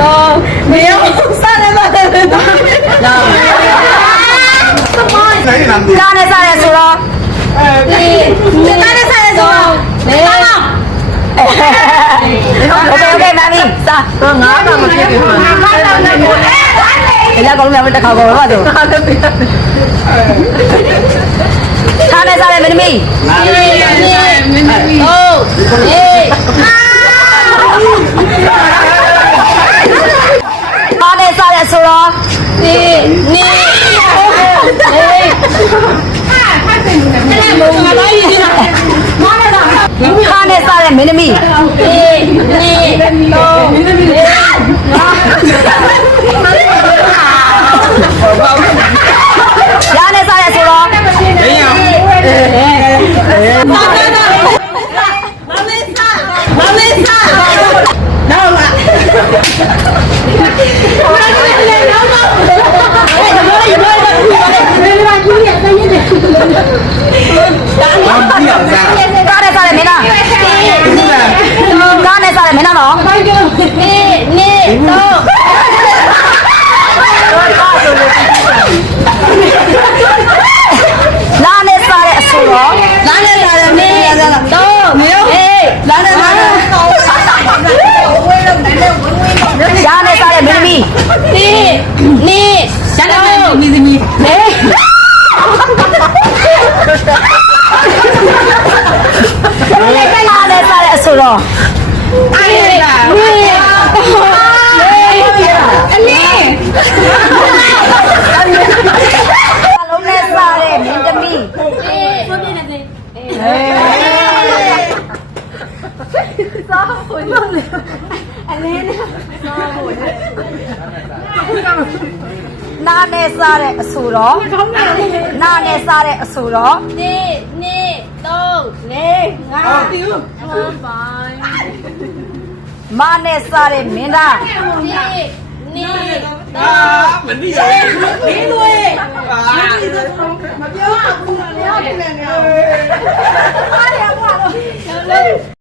တော့မင်းစားတယ်ပါလားကားနဲ့စားရဲဆိုတော့ကားနဲ့စားရဲဆိုတော့โอเคမမီစားတော့ငါတော့မဖြစ်ဘူးဒီလောက်ကောင်းမှမတက်ခါကောပါတော့ထားနေစားရဲမင်းမီဟုတ်ပါနေစားရဲဆိုတော့နေခါနေစားရဲမင်းမီရနေစားရဲဆိုတော့ကားနဲ့စားရဲမင်းလားကားနဲ့စားရဲမင်းလားနော်နေတော့လာနေစားရဲအဆိုတော့လာနေစားရဲမင်းတော့မင်းဟေးလာနေစားရဲရနေစားရဲမင်းမီနေရနေမင်းသမီးနေလာနေစားရဲအဆိုတော့အေးလာနေအလင်းအလုံးနဲ့စားရဲမင်းသမီးဆုံးပြနေစေစားဖို့လို့အလင်းစားဖို့နာနဲ့စားတဲ့အဆိုတော့နာနဲ့စားတဲ့အဆိုတော့နေ3 4 5တီးမနဲ့စားတဲ့မင်းသားနေတော့မနေရနေလွေမပြောဘူးလေနေနေအားရပါတော့